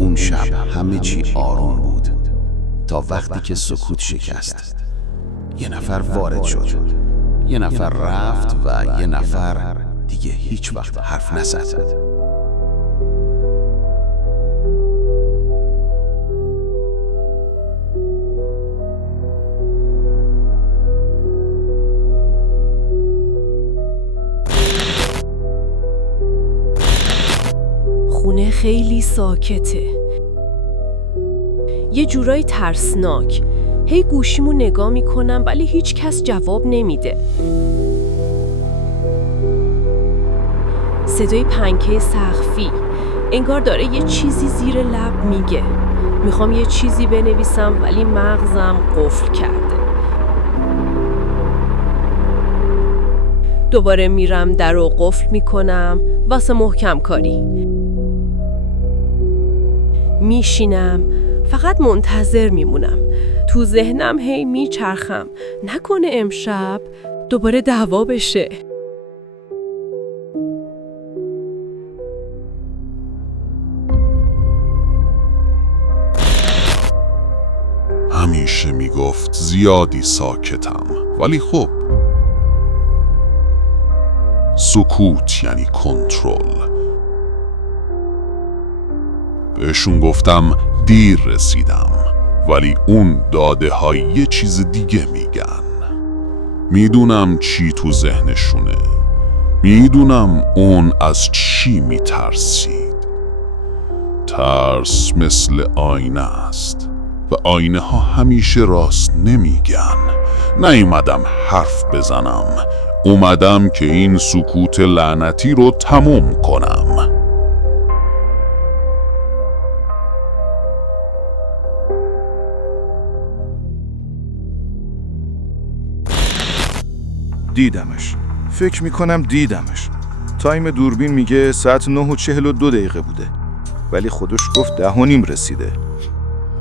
اون شب همه چی آروم بود تا وقتی که سکوت شکست. یه نفر وارد شد، یه نفر رفت و یه نفر دیگه هیچ وقت حرف نزد. خونه خیلی ساکته، یه جورایی ترسناک. هی گوشیمو نگاه میکنم ولی هیچ کس جواب نمیده. صدای پنکه سقفی، انگار داره یه چیزی زیر لب میگه. میخوام یه چیزی بنویسم ولی مغزم قفل کرده. دوباره میرم در رو قفل میکنم واسه محکم کاری. میشینم، فقط منتظر میمونم. تو ذهنم هی میچرخم، نکنه امشب دوباره دعوا بشه. همیشه میگفت زیادی ساکتم، ولی خب سکوت یعنی کنترل. بهشون گفتم دیر رسیدم، ولی اون داده های یه چیز دیگه میگن. میدونم چی تو ذهنشونه، میدونم اون از چی میترسید. ترس مثل آینه است و آینه ها همیشه راست نمیگن. نیومدم حرف بزنم، اومدم که این سکوت لعنتی رو تموم کنم. دیدمش. فکر میکنم دیدمش. تایم دوربین میگه ساعت 9:42 بوده، ولی خودش گفت 10:30 رسیده.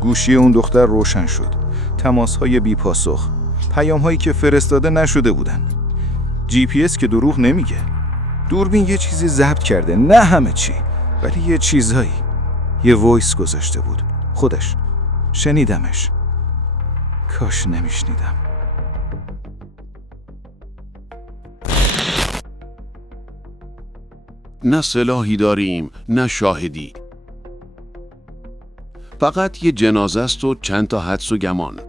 گوشی اون دختر روشن شد. تماس‌های بی پاسخ، پیام‌هایی که فرستاده نشده بودن. GPS که دروغ نمیگه. دوربین یه چیزی ضبط کرده، نه همه چی، ولی یه چیزایی. یه وایس گذاشته بود. خودش. شنیدمش. کاش نمیشنیدم. نه سلاحی داریم، نه شاهدی. فقط یه جنازه است و چند تا حدس و گمان.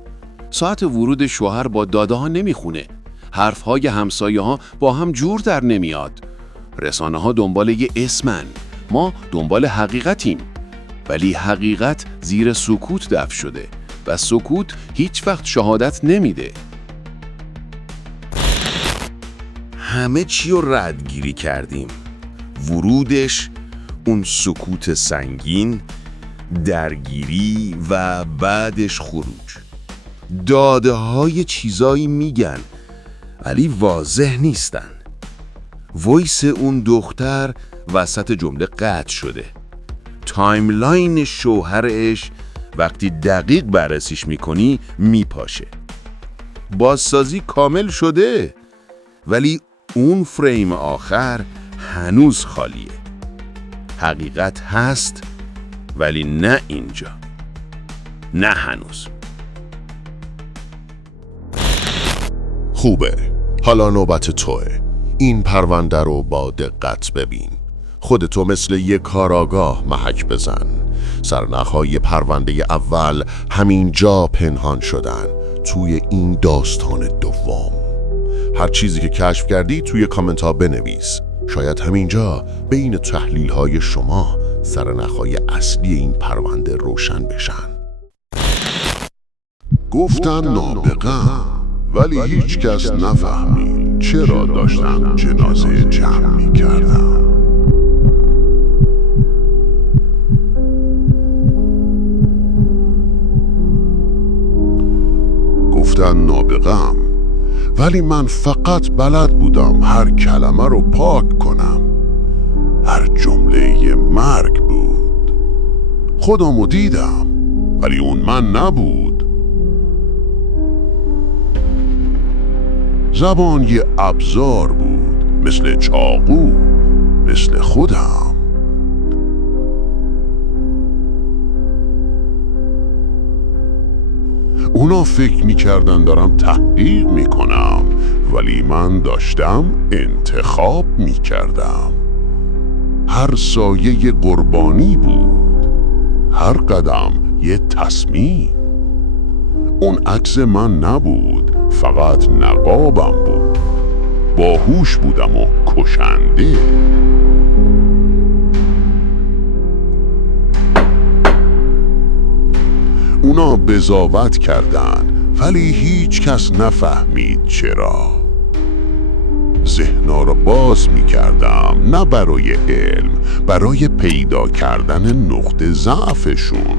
ساعت ورود شوهر با داده ها نمیخونه. حرفهای همسایه ها با هم جور در نمیاد. رسانه ها دنبال یه اسمن. ما دنبال حقیقتیم. ولی حقیقت زیر سکوت دفن شده و سکوت هیچ وقت شهادت نمیده. همه چی رو ردگیری کردیم. ورودش، اون سکوت سنگین، درگیری و بعدش خروج. داده های چیزایی میگن ولی واضح نیستن. وایس اون دختر وسط جمله قطع شده. تایملاین شوهرش وقتی دقیق بررسیش میکنی میپاشه. بازسازی کامل شده ولی اون فریم آخر هنوز خالیه. حقیقت هست ولی نه اینجا، نه هنوز. خوبه، حالا نوبت توه. این پرونده رو با دقت ببین. خودتو مثل یه کاراگاه محک بزن. سرنخهای پرونده اول همینجا پنهان شدن، توی این داستان دوم. هر چیزی که کشف کردی توی کامنت ها بنویس. شاید همینجا بین تحلیل های شما سرنخهای اصلی این پرونده روشن بشن. گفتن نابغه‌ام، ولی هیچ کس نفهمید چرا داشتم جنازه جمع می کردم. گفتن نابغه‌ام، ولی من فقط بلد بودم هر کلمه رو پاک کنم. هر جمله یه مرگ بود. خودمو دیدم ولی اون من نبود. زبان یه ابزار بود، مثل چاقو، مثل خودم. اونا فکر میکردن دارم تحقیق میکنم، ولی من داشتم انتخاب میکردم. هر سایه قربانی بود، هر قدم یه تصمیم. اون عکس من نبود، فقط نقابم بود. باهوش بودم و کشنده. اونا بزاوت کردن، ولی هیچ کس نفهمید چرا. ذهنا رو باز می کردم، نه برای علم، برای پیدا کردن نقطه ضعفشون.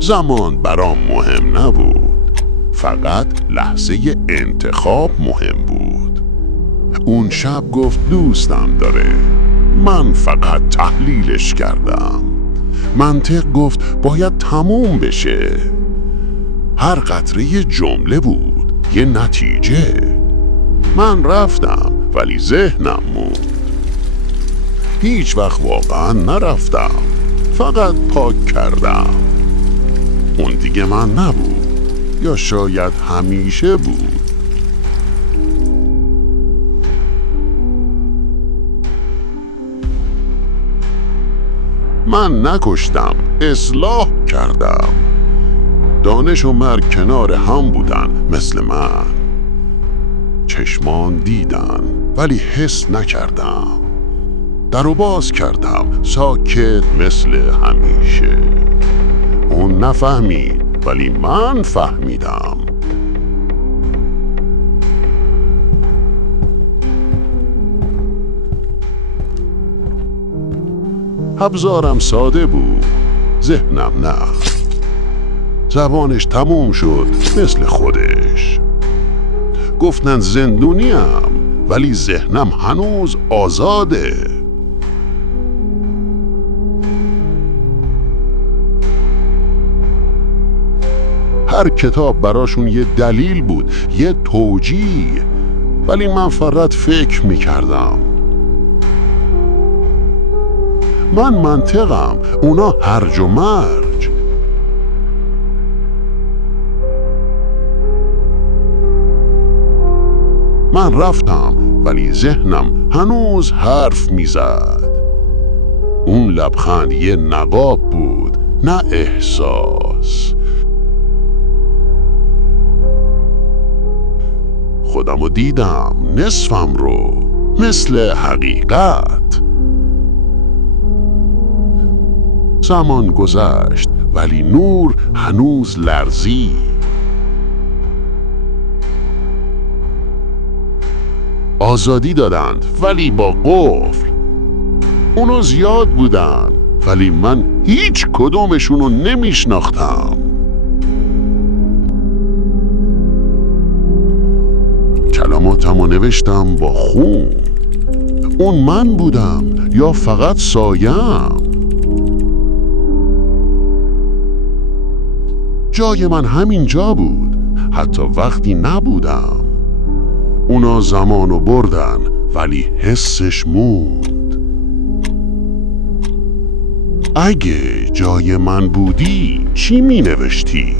زمان برام مهم نبود، فقط لحظه انتخاب مهم بود. اون شب گفت دوستم داره، من فقط تحلیلش کردم. منطق گفت باید تموم بشه. هر قطره یه جمله بود، یه نتیجه. من رفتم ولی ذهنم موند. هیچ وقت واقعا نرفتم، فقط پاک کردم. اون دیگه من نبود، یا شاید همیشه بود. من نکشتم، اصلاح کردم. دانش و مرگ کنار هم بودن مثل من. چشمان دیدن ولی حس نکردم. در رو باز کردم، ساکت مثل همیشه. اون نفهمید ولی من فهمیدم. ابزارم ساده بود، ذهنم نه. زبانش تموم شد مثل خودش. گفتن زندونیم، ولی ذهنم هنوز آزاده. هر کتاب براشون یه دلیل بود، یه توجیه، ولی من فقط فکر میکردم. من منطقم، اونا هرج و مرج. من رفتم ولی ذهنم هنوز حرف میزد. اون لبخند یه نقاب بود، نه احساس. خودمو دیدم، نصفم رو، مثل حقیقت. زمان گذشت ولی نور هنوز لرزید. آزادی دادند ولی با قفل. اونو زیاد بودن ولی من هیچ کدومشونو نمیشناختم. کلماتمو نوشتم با خون. اون من بودم یا فقط سایم؟ جای من همین جا بود، حتی وقتی نبودم. اونا زمانو بردن ولی حسش موند. اگه جای من بودی چی می نوشتی؟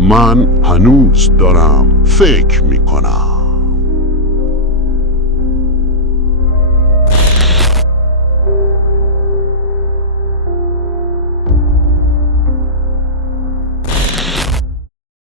من هنوز دارم فکر می کنم.